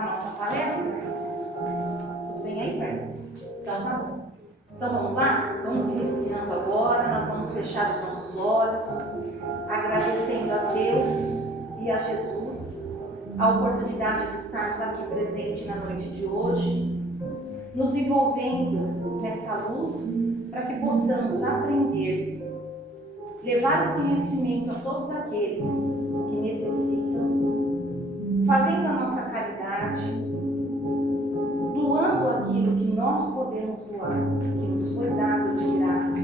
a nossa palestra? Tudo bem aí, Pai? Então tá bom. Então vamos lá? Vamos iniciando agora, nós vamos fechar os nossos olhos, agradecendo a Deus e a Jesus a oportunidade de estarmos aqui presente na noite de hoje, nos envolvendo nessa luz para que possamos aprender, levar o conhecimento a todos aqueles que necessitam, fazendo a nossa caridade, doando aquilo que nós podemos doar, que nos foi dado de graça,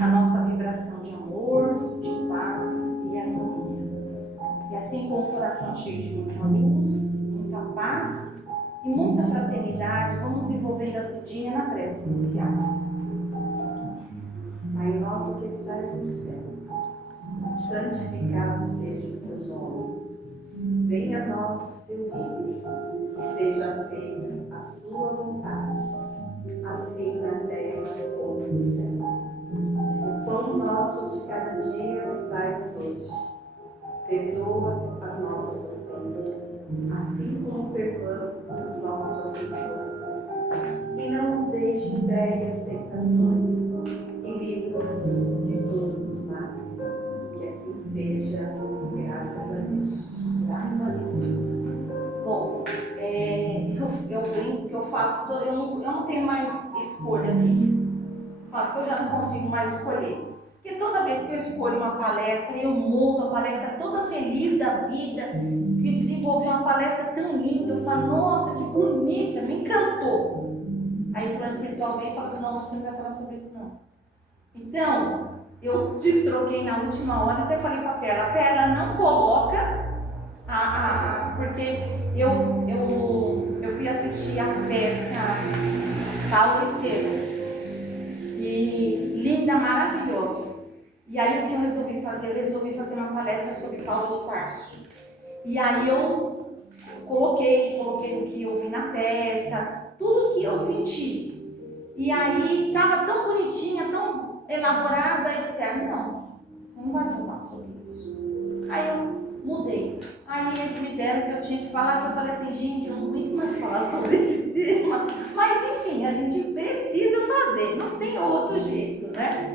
a nossa vibração de amor, de paz e harmonia. E assim, com o coração cheio de muita luz, muita paz e muita fraternidade, vamos envolvendo a cidinha na prece inicial. Pai nosso que estás no céu, santificado seja o seu nome. Venha a nós o teu reino, e seja feita a sua vontade, assim na terra como no céu. O pão nosso de cada dia dai-nos hoje. Perdoa as nossas ofensas, assim como perdoamos os nossos ofensores. E não nos deixes cair as tentações, e livra-nos de todos os males. Que assim seja, graças a Deus. Graças a Deus. Bom, eu brinco que eu falo que eu não tenho mais escolha aqui. Falo que eu já não consigo mais escolher. Porque toda vez que eu escolho uma palestra, eu monto a palestra toda feliz da vida, que desenvolveu uma palestra tão linda, eu falo, nossa, que bonita, me encantou. Aí o plano espiritual vem e fala assim, não, você não vai falar sobre isso não. Então, eu te troquei na última hora, até falei para a Perla, não coloca porque eu fui assistir a peça Paulo Estevam, e linda, maravilhosa. E aí o que eu resolvi fazer? Eu resolvi fazer uma palestra sobre Paulo de Tarso. E aí eu coloquei o que eu vi na peça, tudo que eu senti. E aí estava tão bonitinha, tão elaborada, e disseram, não, você não vai falar sobre isso. Aí eu mudei. Aí eles me deram que eu tinha que falar, que eu falei assim, gente, eu não aguento mais falar sobre esse tema. Mas enfim, a gente precisa fazer, não tem outro jeito, né?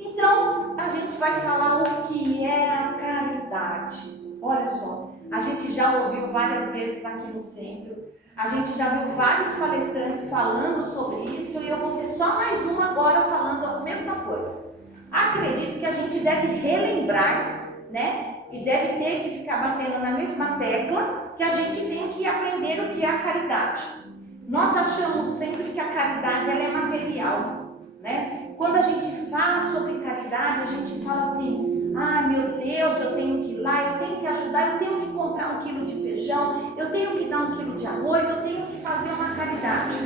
Então, a gente vai falar o que é a caridade. Olha só, a gente já ouviu várias vezes aqui no centro, a gente já viu vários palestrantes falando sobre isso, e eu vou ser só mais uma agora falando a mesma coisa. Acredito que a gente deve relembrar, né? E deve ter que ficar batendo na mesma tecla, que a gente tem que aprender o que é a caridade. Nós achamos sempre que a caridade ela é material, né? Quando a gente fala sobre caridade, a gente fala assim, meu Deus, eu tenho que ir lá, eu tenho que ajudar, eu tenho que comprar 1 quilo de feijão, eu tenho que dar 1 quilo de arroz, eu tenho que fazer uma caridade.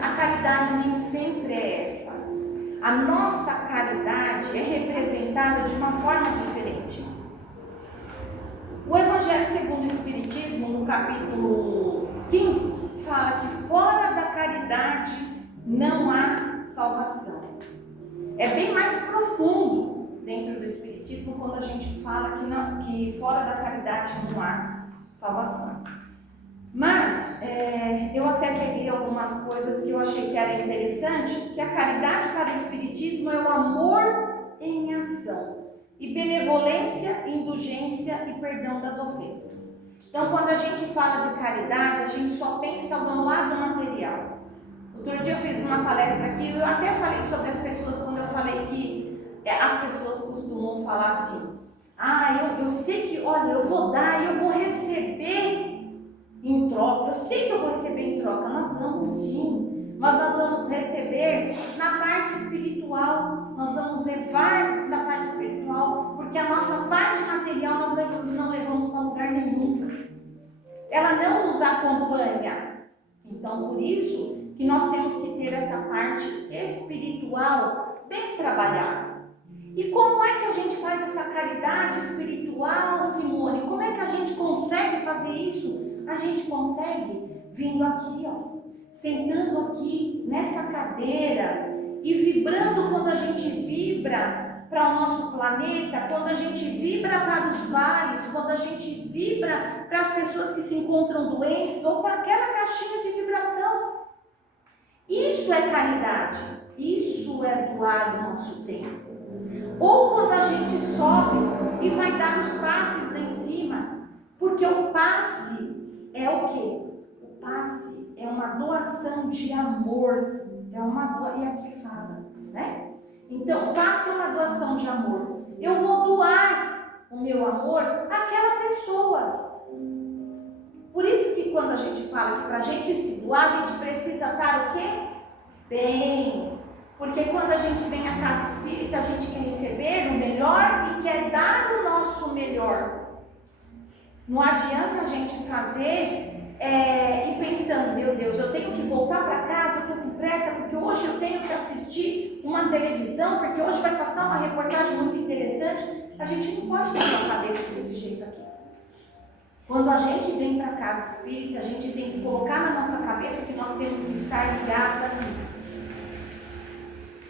A caridade nem sempre é essa. A nossa caridade é representada de uma forma diferente. O Evangelho segundo o Espiritismo, no capítulo 15, fala que fora da caridade não há salvação. É bem mais profundo dentro do Espiritismo quando a gente fala que fora da caridade não há salvação. Mas eu até peguei algumas coisas que eu achei que era interessante, que a caridade para o Espiritismo é o amor em ação. E benevolência, indulgência e perdão das ofensas. Então, quando a gente fala de caridade, a gente só pensa do lado material. Outro dia eu fiz uma palestra aqui, eu até falei sobre as pessoas, quando eu falei que as pessoas costumam falar assim, eu sei que, olha, eu vou dar e eu vou receber em troca, eu sei que eu vou receber em troca, nós vamos sim, mas nós vamos receber na parte espiritual, nós vamos levar na parte espiritual, porque a nossa parte material nós não levamos para lugar nenhum, ela não nos acompanha. Então, por isso que nós temos que ter essa parte espiritual bem trabalhada. E como é que a gente faz essa caridade espiritual, Simone? Como é que a gente consegue fazer isso? A gente consegue vindo aqui, sentando aqui nessa cadeira e vibrando quando a gente vibra para o nosso planeta, quando a gente vibra para os vales, quando a gente vibra para as pessoas que se encontram doentes, ou para aquela caixinha de vibração. Isso é caridade, isso é doar o nosso tempo. Ou quando a gente sobe e vai dar os passes lá em cima, porque o passe é o quê? O passe é uma doação de amor, e aqui fala, né? Então, o passe é uma doação de amor. Eu vou doar o meu amor àquela pessoa. Por isso que quando a gente fala que para a gente se doar, a gente precisa estar o quê? Bem. Porque quando a gente vem à casa espírita, a gente quer receber o melhor e quer dar o nosso melhor. Não adianta a gente fazer e pensando, meu Deus, eu tenho que voltar para casa, eu estou com pressa, porque hoje eu tenho que assistir uma televisão, porque hoje vai passar uma reportagem muito interessante. A gente não pode ter uma cabeça desse jeito aqui. Quando a gente vem para a casa espírita, a gente tem que colocar na nossa cabeça que nós temos que estar ligados aqui.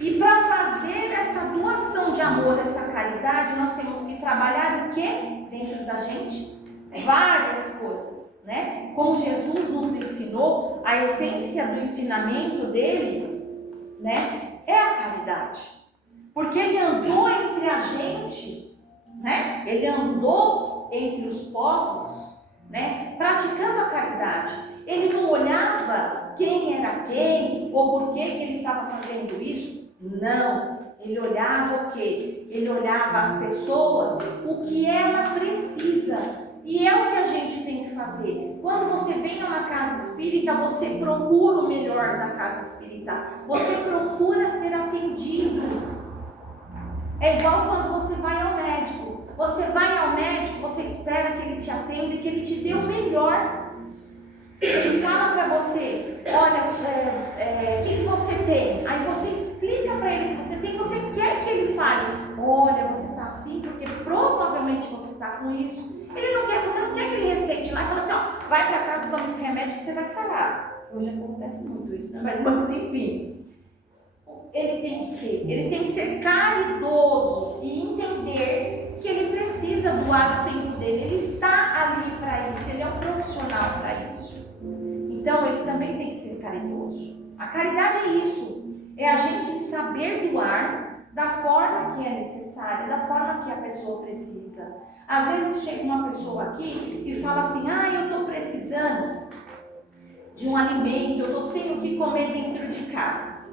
E para fazer essa doação de amor, essa caridade, nós temos que trabalhar o quê? Dentro da gente? Várias coisas, né? Como Jesus nos ensinou, a essência do ensinamento dele, né? É a caridade. Porque ele andou entre a gente, né? Ele andou entre os povos, né? Praticando a caridade. Ele não olhava quem era quem, ou por que ele estava fazendo isso. Não, ele olhava o quê? Ele olhava as pessoas, o que ela precisa. E é o que a gente tem que fazer. Quando você vem a uma casa espírita, você procura o melhor da casa espírita. Você procura ser atendido. É igual quando você vai ao médico. Você vai ao médico, você espera que ele te atenda e que ele te dê o melhor. Ele fala para você, olha, o que você tem? Aí você explica para ele o que você tem, você quer que ele fale, olha, você está assim porque provavelmente você está com isso. Ele não quer, você não quer que ele receite lá e fala assim, ó, vai para casa, toma esse remédio que você vai sarar. Hoje acontece muito isso, né? Mas enfim, ele tem que ser caridoso e entender que ele precisa doar o tempo dele, ele está ali para isso, ele é um profissional para isso. Então, ele também tem que ser caridoso. A caridade é isso, é a gente saber doar da forma que é necessária, da forma que a pessoa precisa. Às vezes chega uma pessoa aqui e fala assim, eu estou precisando de um alimento, eu estou sem o que comer dentro de casa.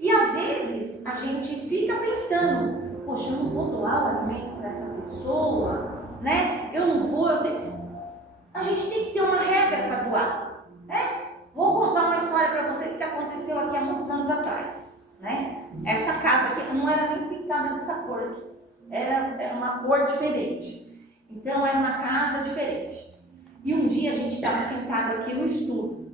E às vezes a gente fica pensando, poxa, eu não vou doar o alimento para essa pessoa, né? Eu não vou, A gente tem que ter uma regra para doar, né? Vou contar uma história para vocês que aconteceu aqui há muitos anos atrás, né? Essa casa aqui não era nem pintada dessa cor aqui, era uma cor diferente. Então era uma casa diferente. E um dia a gente estava sentado aqui no estudo.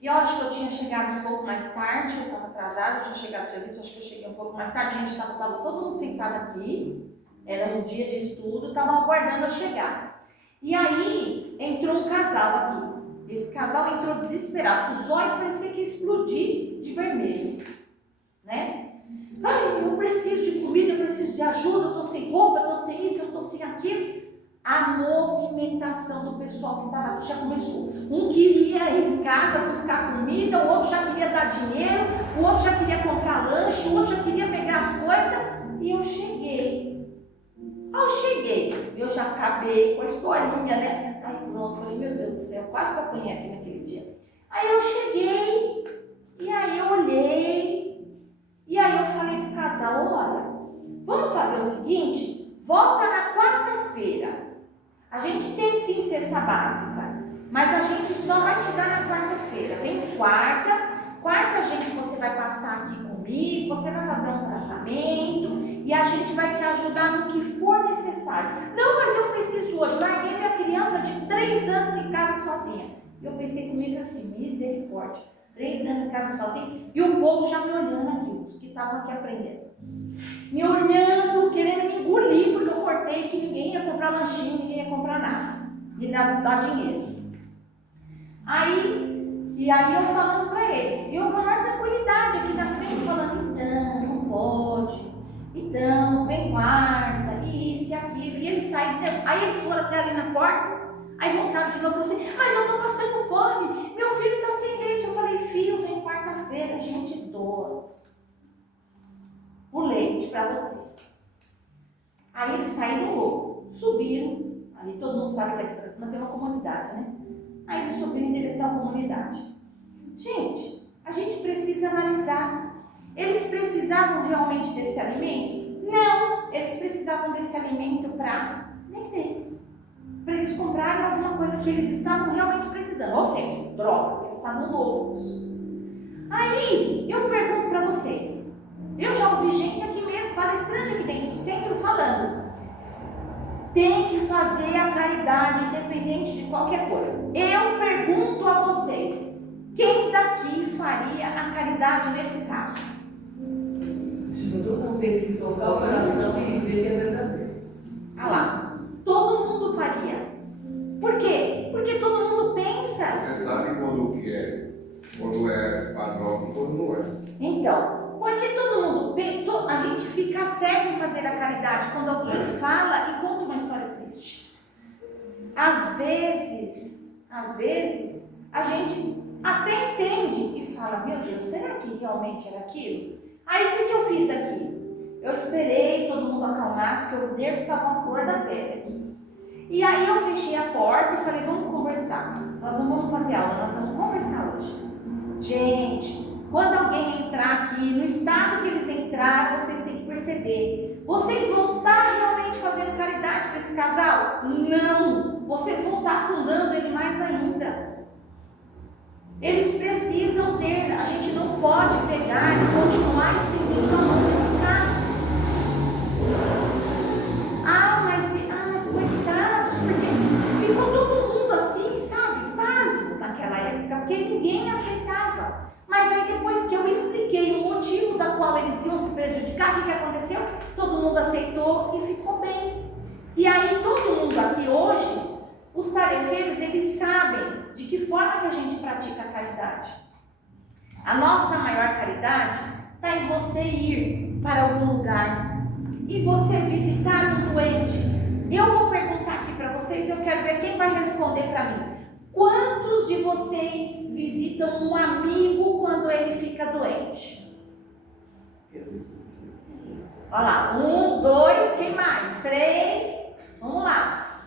E eu acho que eu tinha chegado um pouco mais tarde, eu estava atrasada, eu tinha chegado do serviço, acho que eu cheguei um pouco mais tarde, a gente estava todo mundo sentado aqui, era um dia de estudo, estava aguardando eu chegar. E aí entrou um casal aqui. Esse casal entrou desesperado, os olhos pareciam que ia explodir de vermelho, né? Eu preciso de comida, eu preciso de ajuda, eu estou sem roupa, eu estou sem isso, eu estou sem aquilo. A movimentação do pessoal que estava aqui já começou. Um queria ir em casa buscar comida, o outro já queria dar dinheiro, o outro já queria comprar lanche, o outro já queria pegar as coisas. E eu cheguei. Eu já acabei com a historinha, né? Aí pronto, falei, meu Deus do céu, quase que eu apanhei aqui naquele dia. Aí eu cheguei, e aí eu olhei, e aí eu falei pro casal, olha, vamos fazer o seguinte, volta na quarta-feira. A gente tem sim cesta básica, mas a gente só vai te dar na quarta-feira. Vem quarta gente você vai passar aqui comigo, você vai fazer um tratamento e a gente vai te ajudar no que for necessário. Não, mas eu preciso hoje. Larguei minha criança de 3 anos em casa sozinha. Eu pensei comigo assim, misericórdia, 3 anos em casa sozinha e o povo já me olhando aqui, os que estavam aqui aprendendo. Me olhando, querendo me engolir, porque eu cortei que ninguém ia comprar lanchinho, ninguém ia comprar nada, e dar dinheiro. E aí eu falando para eles, e eu com a maior tranquilidade aqui na frente, falando, então, não pode, então, vem guarda, e isso e aquilo, e eles saíram, aí eles foram até ali na porta, Aí voltaram de novo e falaram assim, mas eu estou passando fome, meu filho está sem leite. Eu falei, filho, vem quarta-feira, a gente doa o leite para você. Aí eles saíram loucos, subiram, ali todo mundo sabe que aqui para cima tem uma comunidade, né? Aí eles subiram em direção à comunidade. Gente, a gente precisa analisar. Eles precisavam realmente desse alimento? Não, eles precisavam desse alimento para vender. Para eles comprarem alguma coisa que eles estavam realmente precisando. Ou seja, droga, eles estavam loucos. Aí, eu pergunto para vocês. Eu já ouvi gente aqui mesmo, palestrante aqui dentro do centro, falando: tem que fazer a caridade independente de qualquer coisa. Eu pergunto a vocês, quem daqui faria a caridade nesse caso? Se todo mundo tem que tocar o coração e ver que é verdadeiro. Ah lá, todo mundo faria. Por quê? Porque todo mundo pensa. Você sabe quando é padrão e quando não é. Então, porque todo mundo pensa, a gente fica cego em fazer a caridade quando alguém fala e conta uma história triste. Às vezes, a gente até entende e fala, meu Deus, será que realmente era aquilo? Aí o que eu fiz aqui? Eu esperei todo mundo acalmar, porque os nervos estavam à flor da pele aqui. E aí eu fechei a porta e falei, vamos conversar. Nós não vamos fazer aula, nós vamos conversar hoje. Gente, quando alguém entrar aqui, no estado que eles entraram, vocês têm que perceber. Vocês vão estar realmente fazendo caridade para esse casal? Não! Vocês vão estar afundando ele mais ainda. Eles precisam ter, a gente não pode pegar e continuar estendendo a mão nesse caso. Mas coitados, porque ficou todo mundo assim, sabe, pasmo naquela época, porque ninguém aceitava. Mas aí depois que eu expliquei o motivo da qual eles iam se prejudicar, o que aconteceu? Todo mundo aceitou e ficou bem. E aí todo mundo aqui hoje, os tarefeiros, eles sabem de que forma que a gente pratica a caridade. A nossa maior caridade está em você ir para algum lugar e você visitar um doente. Eu vou perguntar aqui para vocês, eu quero ver quem vai responder para mim. Quantos de vocês visitam um amigo quando ele fica doente? Olha lá, 1, 2, quem mais? 3, vamos lá.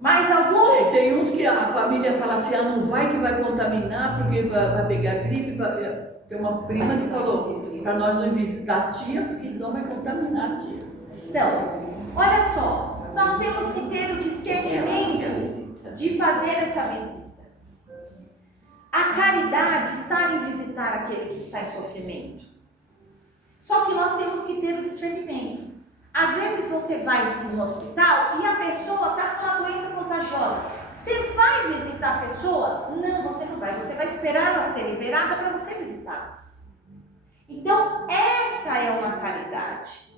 Mais algum? Tem uns que a família fala assim, não vai que vai contaminar porque vai pegar gripe. Tem uma prima que falou para nós não visitar a tia, porque senão vai contaminar a tia. Então, olha só, nós temos que ter o discernimento de fazer essa visita. A caridade está em visitar aquele que está em sofrimento. Só que nós temos que ter o discernimento. Às vezes você vai no hospital e a pessoa está com uma doença contagiosa. Você vai visitar a pessoa? Não, você não vai. Você vai esperar ela ser liberada para você visitar. Então, essa é uma caridade.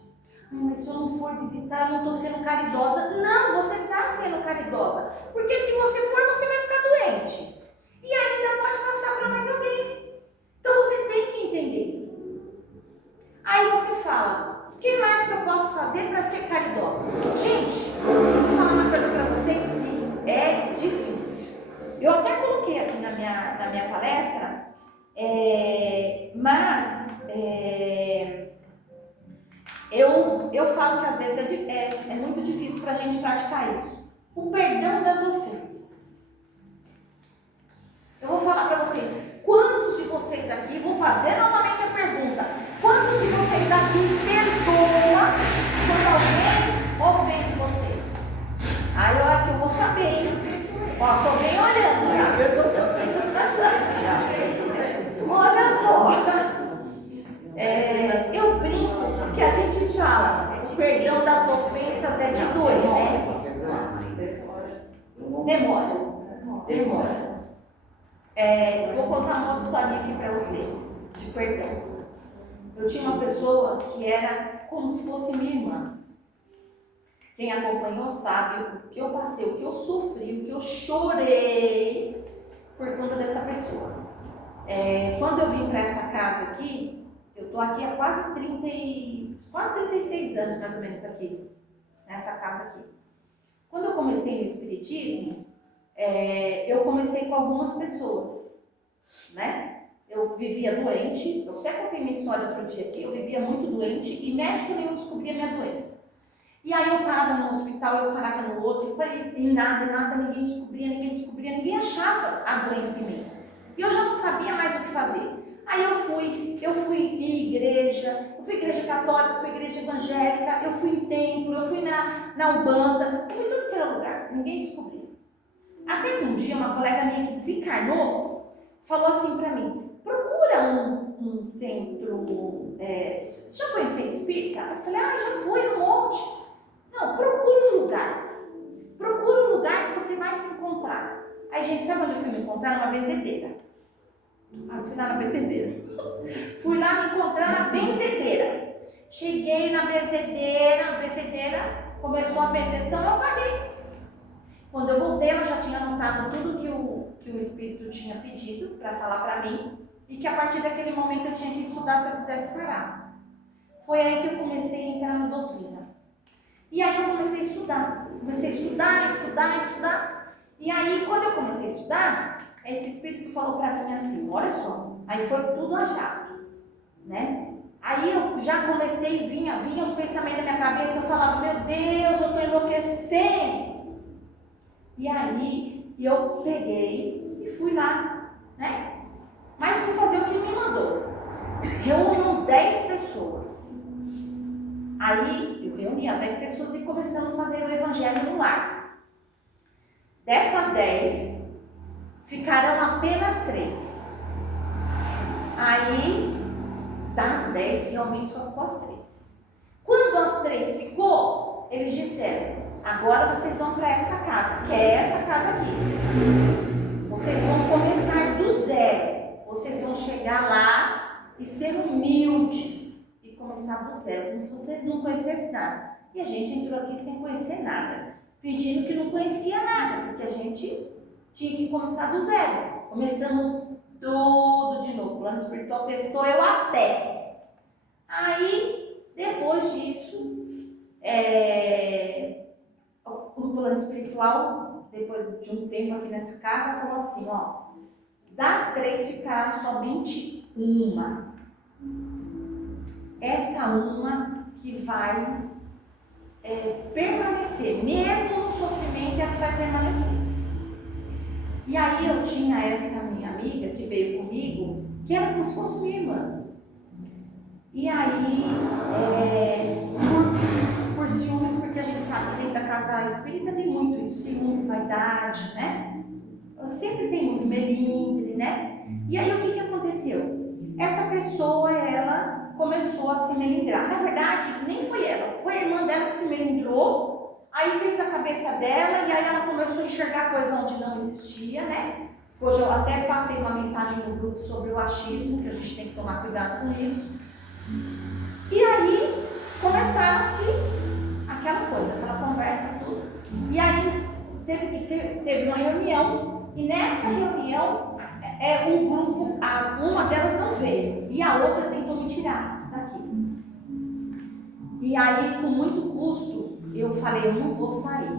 Mas se eu não for visitar, eu não estou sendo caridosa. Não, você está sendo caridosa. Porque se você for, você vai ficar doente. E ainda pode passar para mais alguém. Então, você tem que entender. Aí você fala, o que mais que eu posso fazer para ser caridosa? Gente, eu vou falar uma coisa para vocês que é difícil. Eu até coloquei aqui na minha palestra, eu falo que às vezes é muito difícil para a gente praticar isso. O perdão das ofensas. Eu vou falar para vocês, quantos de vocês aqui, vou fazer novamente a pergunta, quantos de vocês aqui perdoam quando alguém ofende vocês? Aí olha que eu vou saber, hein? Ó, tô bem olhando já. Olha só. Eu brinco porque a gente fala, o perdão das ofensas é de doer, né? Demora. Vou contar uma outra historinha aqui para vocês, de perdão. Eu tinha uma pessoa que era como se fosse minha irmã. Quem acompanhou sabe o que eu passei, o que eu sofri, o que eu chorei por conta dessa pessoa. Quando eu vim para essa casa aqui, eu estou aqui há quase 36 anos mais ou menos aqui, nessa casa aqui. Quando eu comecei no Espiritismo, eu comecei com algumas pessoas, né? Eu vivia doente, eu até contei minha história outro dia aqui, eu vivia muito doente e médico nenhum descobria minha doença. E aí eu parava no hospital, eu parava no outro, e nada, ninguém descobria, ninguém achava a doença em mim. E eu já não sabia mais o que fazer. Aí eu fui em igreja, eu fui em igreja católica, eu fui em igreja evangélica, eu fui em templo, eu fui na Umbanda, eu fui em tudo que era lugar, ninguém descobria. Até que um dia uma colega minha que desencarnou falou assim pra mim, procura um centro, já foi em centro espírita? Eu falei, já fui no monte. Não, procura um lugar que você vai se encontrar. Aí, gente, sabe onde eu fui me encontrar? Numa benzedeira. Fui lá na benzedeira. Fui lá me encontrar na benzedeira. Cheguei na benzedeira, começou a benzeção, eu parei. Quando eu voltei, ela já tinha anotado tudo que o Espírito tinha pedido para falar para mim e que a partir daquele momento eu tinha que estudar se eu quisesse sarar. Foi aí que eu comecei a entrar na doutrina. E aí eu comecei a estudar. E aí, quando eu comecei a estudar, esse Espírito falou para mim assim, olha só, aí foi tudo achado, né? Aí eu já comecei, vinha os pensamentos na minha cabeça, eu falava, meu Deus, eu estou enlouquecendo. E aí eu peguei e fui lá, né? Mas fui fazer o que ele me mandou. Reúnam 10 pessoas. Aí eu reuni as 10 pessoas e começamos a fazer o evangelho no lar. Dessas 10, ficaram apenas 3. Aí, das 10, realmente só ficou as 3. Quando as 3 ficou, eles disseram, agora vocês vão para essa casa, que é essa casa aqui. Vocês vão começar do zero. Vocês vão chegar lá e ser humildes. Começar do zero, como se vocês não conhecessem nada. E a gente entrou aqui sem conhecer nada, fingindo que não conhecia nada, porque a gente tinha que começar do zero, começando tudo de novo. O plano espiritual testou eu a pé. Aí, depois disso, o plano espiritual, depois de um tempo aqui nessa casa, falou assim, das 3 ficará somente uma. Essa uma que vai permanecer, mesmo no sofrimento, ela vai permanecer. E aí eu tinha essa minha amiga que veio comigo, que era como se fosse minha irmã. E aí, por ciúmes, porque a gente sabe que dentro da casa espírita tem muito isso, ciúmes, vaidade, né? Sempre tem muito melindre, né? E aí o que aconteceu? Essa pessoa, ela começou a se melindrar. Na verdade, nem foi ela, foi a irmã dela que se melindrou, aí fez a cabeça dela e aí ela começou a enxergar coisa onde não existia, né? Hoje eu até passei uma mensagem no grupo sobre o achismo, que a gente tem que tomar cuidado com isso. E aí começaram-se aquela coisa, aquela conversa, tudo. E aí teve uma reunião, e nessa reunião um grupo, uma delas não veio e a outra tentou me tirar daqui. E aí, com muito custo, eu falei, eu não vou sair,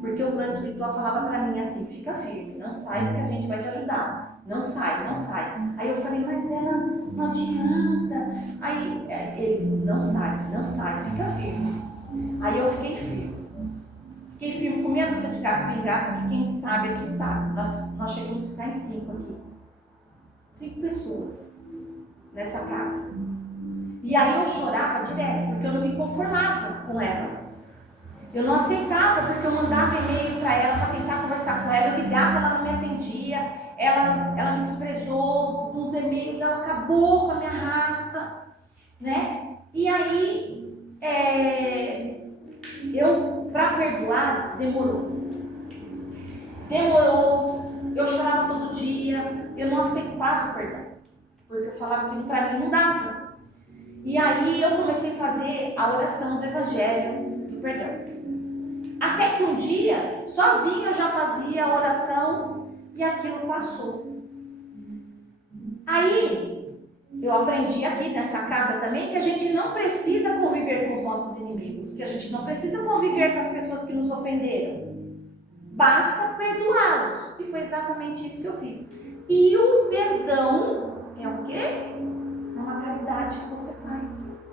porque o plano espiritual falava para mim assim, fica firme, não sai porque a gente vai te ajudar, não sai. Aí eu falei, mas ela não adianta. Aí eles, não sai, fica firme. Aí eu fiquei firme com meia dúzia de gato pingado, porque quem sabe aqui sabe. Nós chegamos a ficar em 5 aqui. 5 pessoas nessa casa. E aí eu chorava direto, porque eu não me conformava com ela. Eu não aceitava, porque eu mandava e-mail para ela para tentar conversar com ela, eu ligava, ela não me atendia, ela me desprezou, nos e-mails ela acabou com a minha raça, né? E aí, para perdoar, demorou, eu chorava todo dia, eu não aceitava o perdão, porque eu falava que para mim não dava. E aí eu comecei a fazer a oração do Evangelho do Perdão. Até que um dia, sozinha eu já fazia a oração e aquilo passou. Aí, eu aprendi aqui nessa casa também que a gente não precisa conviver com os nossos inimigos, que a gente não precisa conviver com as pessoas que nos ofenderam. basta perdoá-los. E foi exatamente isso que eu fiz. E o perdão é o quê? É uma caridade que você faz.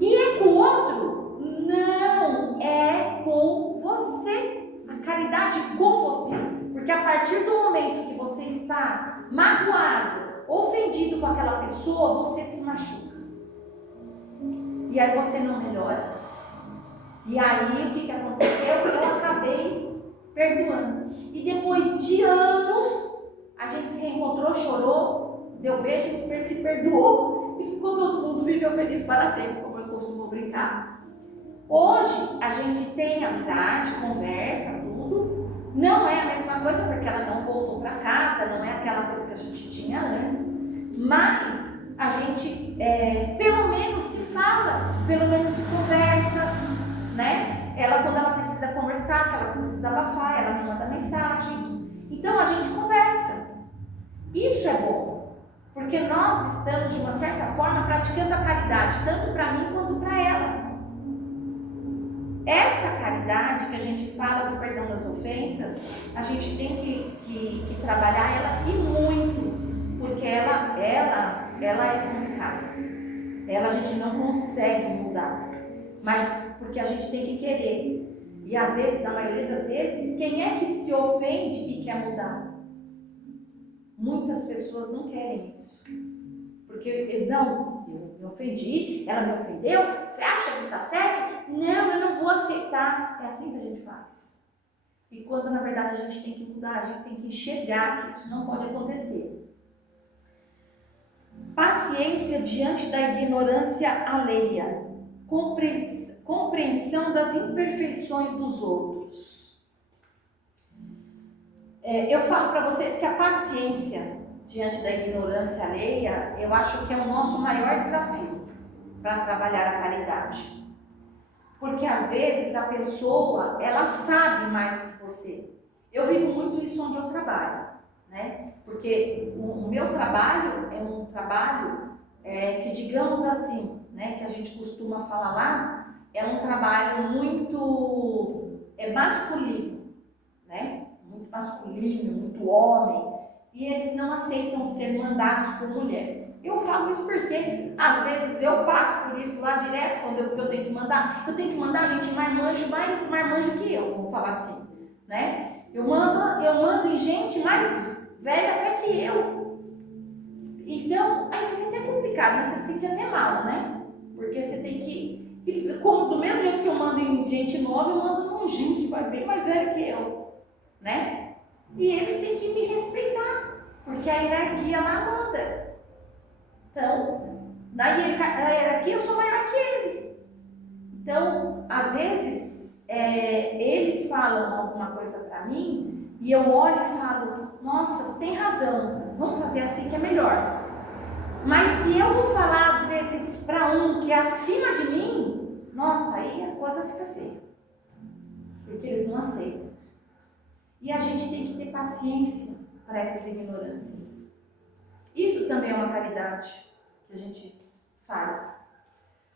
E é com o outro? Não, é com você. A caridade com você. Porque a partir do momento que você está magoado, ofendido com aquela pessoa, você se machuca. E aí você não melhora. E aí o que aconteceu? Eu acabei perdoando. E depois de anos, a gente se reencontrou, chorou, deu beijo, se perdoou e ficou todo mundo viveu feliz para sempre, como eu costumo brincar. Hoje a gente tem amizade, conversa, tudo. Não é a mesma coisa porque ela não voltou para casa, não é aquela coisa que a gente tinha antes, mas a gente pelo menos se fala, pelo menos se conversa, né? Ela, quando ela precisa conversar, que ela precisa desabafar, ela me manda mensagem. Então a gente conversa. Isso é bom, porque nós estamos de uma certa forma praticando a caridade, tanto para mim quanto para ela. Essa caridade que a gente fala do perdão das ofensas, a gente tem que trabalhar ela e muito, porque ela é complicada. Ela a gente não consegue mudar, mas porque a gente tem que querer. E às vezes, na maioria das vezes, quem é que se ofende e quer mudar? Muitas pessoas não querem isso. Porque eu me ofendi, ela me ofendeu, você acha que está certo? Não, eu não vou aceitar. É assim que a gente faz. E quando na verdade a gente tem que mudar, a gente tem que enxergar que isso não pode acontecer. Paciência diante da ignorância alheia. Compreensão das imperfeições dos outros. Eu falo para vocês que a paciência diante da ignorância alheia, eu acho que é o nosso maior desafio para trabalhar a caridade. Porque às vezes a pessoa, ela sabe mais que você. Eu vivo muito isso onde eu trabalho, né? Porque o meu trabalho é um trabalho que, digamos assim, né, que a gente costuma falar lá, é um trabalho muito masculino, né? Muito masculino, muito homem. E eles não aceitam ser mandados por mulheres. Eu falo isso porque, às vezes, eu passo por isso lá direto, quando eu tenho que mandar. Eu tenho que mandar gente mais marmanjo que eu, vamos falar assim, né? Eu mando em gente mais velha até que eu. Então, aí fica até complicado, né? Você se sente até mal, né? Porque você tem que... Como, do mesmo jeito que eu mando em gente nova, eu mando em gente bem mais velha que eu, né? E eles têm que me respeitar, porque a hierarquia lá manda. Então, na hierarquia eu sou maior que eles. Então, às vezes, eles falam alguma coisa para mim, e eu olho e falo, nossa, você tem razão, vamos fazer assim que é melhor. Mas se eu vou falar, às vezes, para um que é acima de mim, nossa, aí a coisa fica feia. Porque eles não aceitam. E a gente tem que ter paciência para essas ignorâncias. Isso também é uma caridade que a gente faz.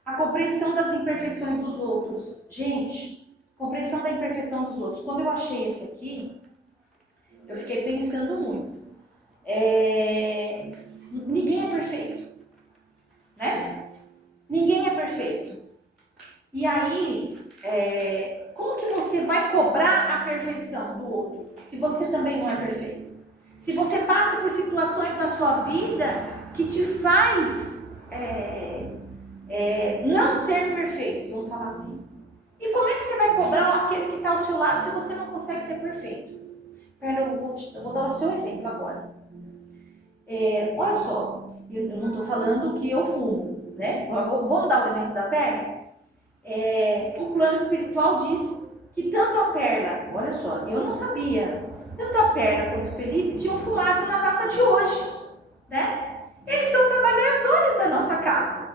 A compreensão das imperfeições dos outros. Gente, compreensão da imperfeição dos outros. Quando eu achei esse aqui, eu fiquei pensando muito. Ninguém é perfeito, né? Ninguém é perfeito. E aí, como que você vai cobrar a perfeição do outro, se você também não é perfeito? Se você passa por situações na sua vida que te faz não ser perfeito, vamos falar assim. E como é que você vai cobrar aquele que está ao seu lado se você não consegue ser perfeito? Pera, eu vou dar o seu exemplo agora. Olha só, eu não estou falando que eu fumo, né? Vamos dar o exemplo da perna? O plano espiritual diz que tanto a perna, olha só, eu não sabia, tanto a perna quanto o Felipe tinham fumado na data de hoje, né? Eles são trabalhadores da nossa casa.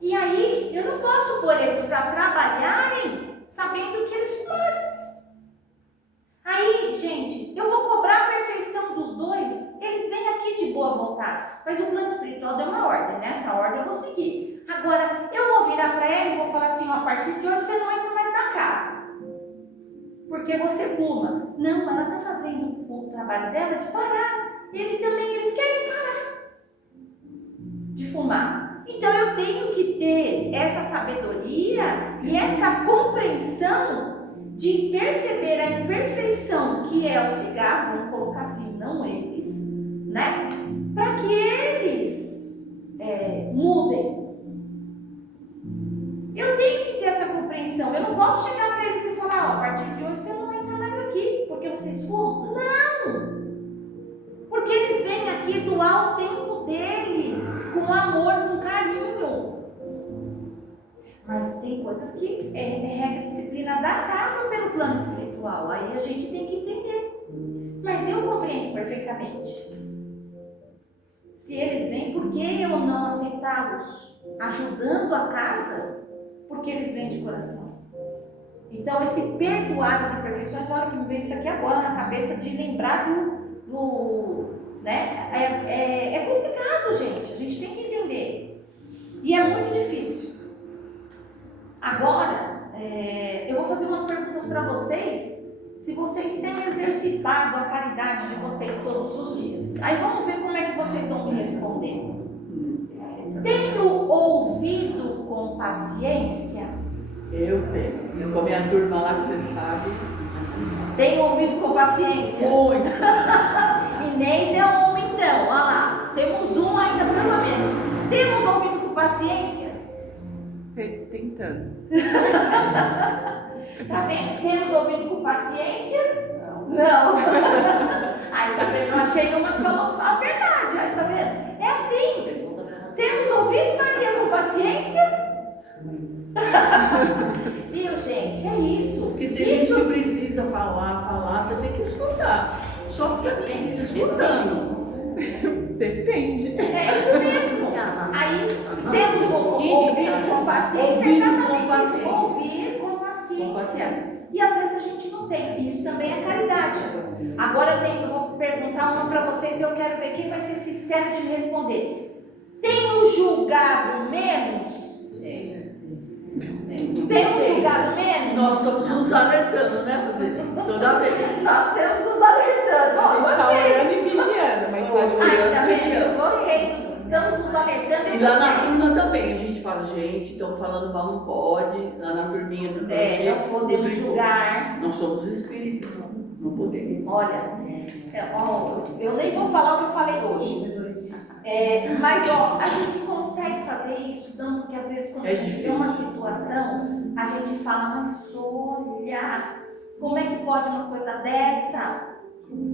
E aí, eu não posso pôr eles para trabalharem sabendo que eles fumaram. Aí, gente, eu vou cobrar a perfeição dos dois, eles vêm aqui de boa vontade, mas o plano espiritual deu uma ordem, nessa ordem eu vou seguir. Agora, eu vou virar para ele e vou falar assim, ó, a partir de hoje você não entra mais na casa. Porque porque você fuma. Não, ela está fazendo o trabalho dela de parar. Eles querem parar de fumar. Então eu tenho que ter essa sabedoria e essa compreensão de perceber a imperfeição que é o cigarro, vamos colocar assim, não eles, né? Para que eles mudem. Eu tenho que ter essa compreensão. Eu não posso chegar para eles e falar, a partir de hoje você não entra mais aqui, porque vocês fumam. Não! Porque eles vêm aqui doar o tempo deles, com amor, com carinho. Mas tem coisas que é regra e disciplina da casa pelo plano espiritual. Aí a gente tem que entender. Mas eu compreendo perfeitamente. Se eles vêm, por que eu não aceitá-los? Ajudando a casa, porque eles vêm de coração. Então, esse perdoar as imperfeições, olha que me veio isso aqui agora na cabeça de lembrar né? É complicado, gente. A gente tem que entender. E é muito difícil. Agora, eu vou fazer umas perguntas para vocês. Se vocês têm exercitado a caridade de vocês todos os dias. Aí vamos ver como é que vocês vão me responder. Tenho ouvido com paciência? Eu tenho. Com a minha turma lá, que você sabe. Tenho ouvido com paciência? Muito. Inês é uma então, olha lá. Temos um ainda pelo menos. Temos ouvido com paciência? Tentando. Tá vendo? Temos ouvido com paciência? Não. Aí tá vendo? Eu achei uma que falou a verdade. Aí tá vendo? É assim. Temos ouvido, Maria, com paciência? Viu, gente? É isso. Porque tem gente que precisa falar, você tem que escutar. Só fica escutando. Depende. É isso mesmo. Aí temos ouvido com paciência, exatamente isso. Ouvir com paciência. E às vezes a gente não tem. Isso também é caridade. Agora eu vou perguntar uma para vocês e eu quero ver quem vai ser sincero de me responder. Tenho julgado menos? Temos julgado menos? Nós estamos nos alertando, né, você? Toda vez. Nós temos nos alertando. A gente está Gostei. orando e vigiando, mas está Ai, difícil. tá vendo? Eu gostei. Estamos nos alertando E e lá na gostei. turma também, a gente fala, gente, estão falando mal, não pode. Lá na turminha do Não podemos julgar. Nós somos espíritos, não podemos. Olha, eu nem vou falar o que eu falei hoje. Mas a gente consegue fazer isso, não, porque às vezes quando a gente vê uma situação, a gente fala, mas olha, como é que pode uma coisa dessa?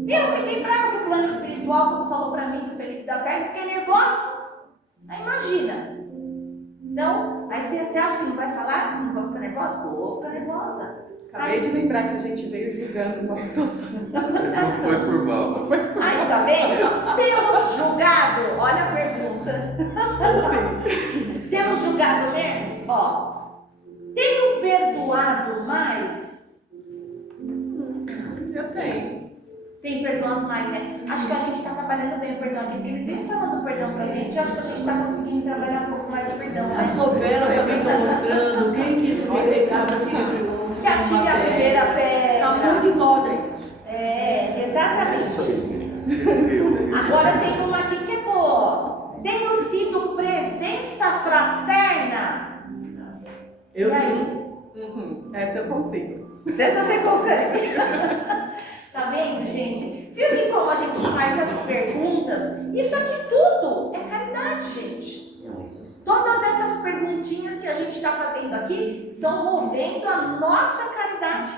Eu fiquei brava com o plano espiritual quando falou pra mim do Felipe da Perna, fiquei nervosa. Aí imagina. Então, aí você acha que não vai falar? Não vou ficar nervosa? Vou ficar nervosa. Acabei de lembrar que a gente veio julgando uma situação. Não foi por mal, não foi. Aí, tá vendo? Temos julgado, olha a pergunta. Sim. Temos julgado menos? Ó, tenho perdoado mais? Eu sei. Tem perdoado mais, né? Acho que a gente está trabalhando bem o perdão aqui, porque eles vêm falando do perdão pra gente. Eu acho que a gente está conseguindo trabalhar um pouco mais o perdão, As né? novelas também estão mostrando quem que não tem pecado aqui. Que atire a primeira pedra. Está muito de moda aí. Exatamente. Agora tem uma aqui que é boa. Tenho sido presença fraterna. Eu E aí? tenho. Essa eu consigo. Essa você consegue. Tá vendo, gente? Viu que como a gente faz as perguntas? Isso aqui tudo é caridade, gente. Todas essas perguntinhas que a gente está fazendo aqui são movendo a nossa caridade.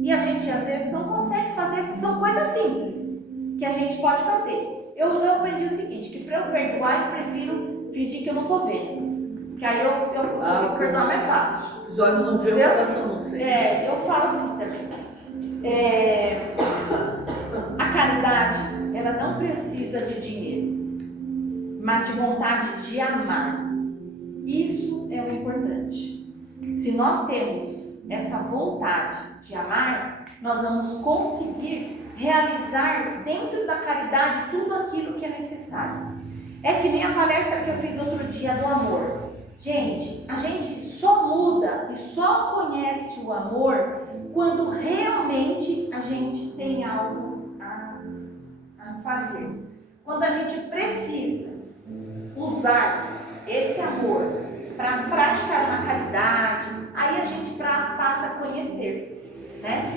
E a gente às vezes não consegue fazer, porque são coisas simples que a gente pode fazer. Eu aprendi o seguinte, que para eu perdoar eu prefiro fingir que eu não estou vendo. Que aí eu consigo perdoar mais fácil. Os olhos não veem, o coração não sente. Eu falo assim também. A caridade, ela não precisa de dinheiro, mas de vontade de amar. Isso é o importante. Se nós temos essa vontade de amar, nós vamos conseguir realizar dentro da caridade tudo aquilo que é necessário. É que nem a palestra que eu fiz outro dia do amor. Gente, a gente só muda e só conhece o amor quando realmente a gente tem algo a fazer. Quando a gente precisa usar esse amor para praticar uma caridade, aí a gente passa a conhecer, né?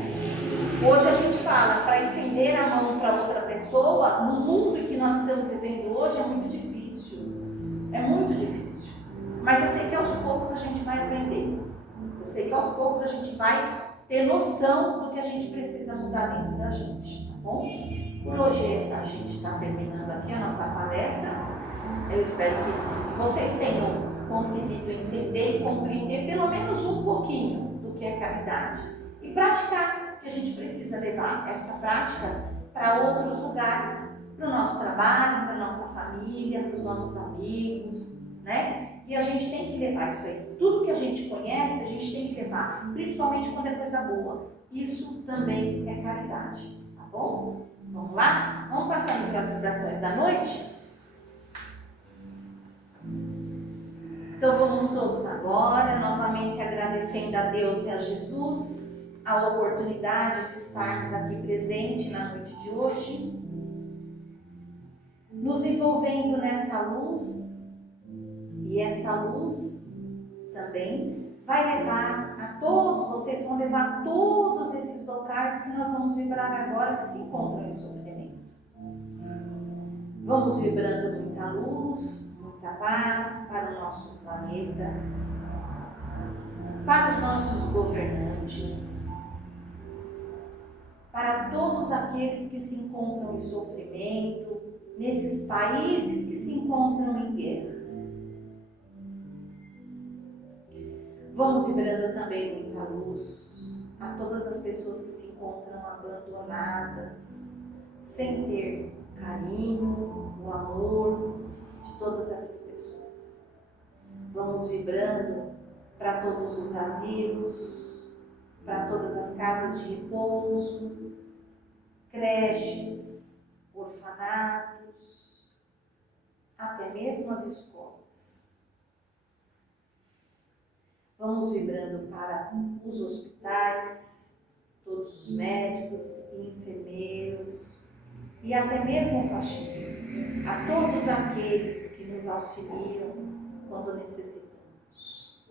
Hoje a gente fala para estender a mão para outra pessoa, no mundo em que nós estamos vivendo hoje, é muito difícil. É muito difícil. Mas eu sei que aos poucos a gente vai aprender. Eu sei que aos poucos a gente vai ter noção do que a gente precisa mudar dentro da gente, tá bom? Por hoje a gente está terminando aqui a nossa palestra. Eu espero que vocês tenham conseguido entender e compreender pelo menos um pouquinho do que é caridade. E praticar, que a gente precisa levar essa prática para outros lugares, para o nosso trabalho, para a nossa família, para os nossos amigos, né? E a gente tem que levar isso aí. Tudo que a gente conhece, a gente tem que levar, principalmente quando é coisa boa. Isso também é caridade, tá bom? Vamos lá? Vamos passar então as vibrações da noite? Então vamos todos agora, novamente agradecendo a Deus e a Jesus a oportunidade de estarmos aqui presente na noite de hoje, nos envolvendo nessa luz. E essa luz também vai levar a todos, vocês vão levar a todos esses locais que nós vamos vibrar agora, que se encontram em sofrimento. Vamos vibrando muita luz, muita paz para o nosso planeta, para os nossos governantes, para todos aqueles que se encontram em sofrimento, nesses países que se encontram em guerra. Vamos vibrando também muita luz a todas as pessoas que se encontram abandonadas, sem ter carinho, o amor de todas essas pessoas. Vamos vibrando para todos os asilos, para todas as casas de repouso, creches, orfanatos, até mesmo as escolas. Vamos vibrando para os hospitais, todos os médicos e enfermeiros e até mesmo faxineiro, a todos aqueles que nos auxiliam quando necessitamos.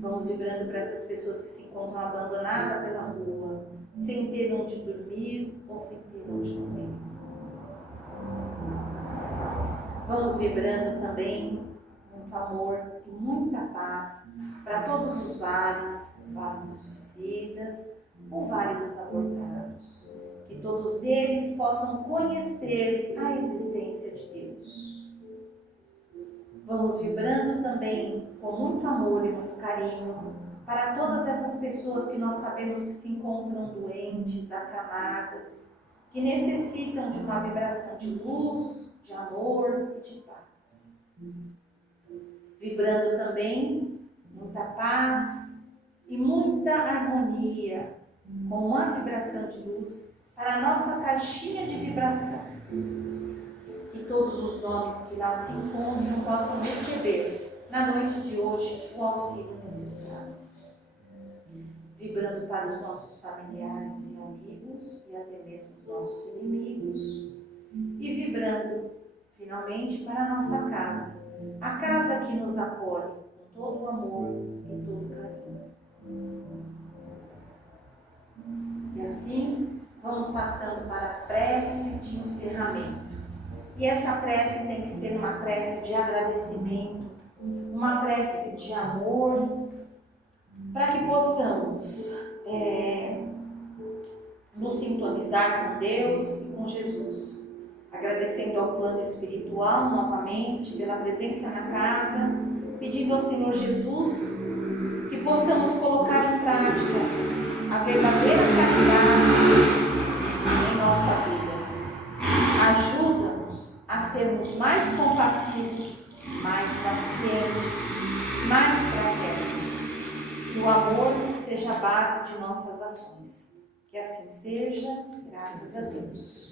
Vamos vibrando para essas pessoas que se encontram abandonadas pela rua, sem ter onde dormir ou sem ter onde comer. Vamos vibrando também muito amor e muita paz para todos os vales dos suicidas, o vale dos abortados, que todos eles possam conhecer a existência de Deus. Vamos vibrando também com muito amor e muito carinho para todas essas pessoas que nós sabemos que se encontram doentes, acamadas, que necessitam de uma vibração de luz, de amor e de paz. Vibrando também muita paz e muita harmonia, com uma vibração de luz para a nossa caixinha de vibração. Que todos os nomes que lá se encontram possam receber na noite de hoje o auxílio necessário. Vibrando para os nossos familiares e amigos e até mesmo os nossos inimigos. E vibrando finalmente para a nossa casa. A casa que nos acolhe com todo o amor e todo o carinho. E assim, vamos passando para a prece de encerramento. E essa prece tem que ser uma prece de agradecimento, uma prece de amor, para que possamos nos sintonizar com Deus e com Jesus. Agradecendo ao plano espiritual novamente pela presença na casa, pedindo ao Senhor Jesus que possamos colocar em prática a verdadeira caridade em nossa vida. Ajuda-nos a sermos mais compassivos, mais pacientes, mais fraternos. Que o amor seja a base de nossas ações. Que assim seja, graças a Deus.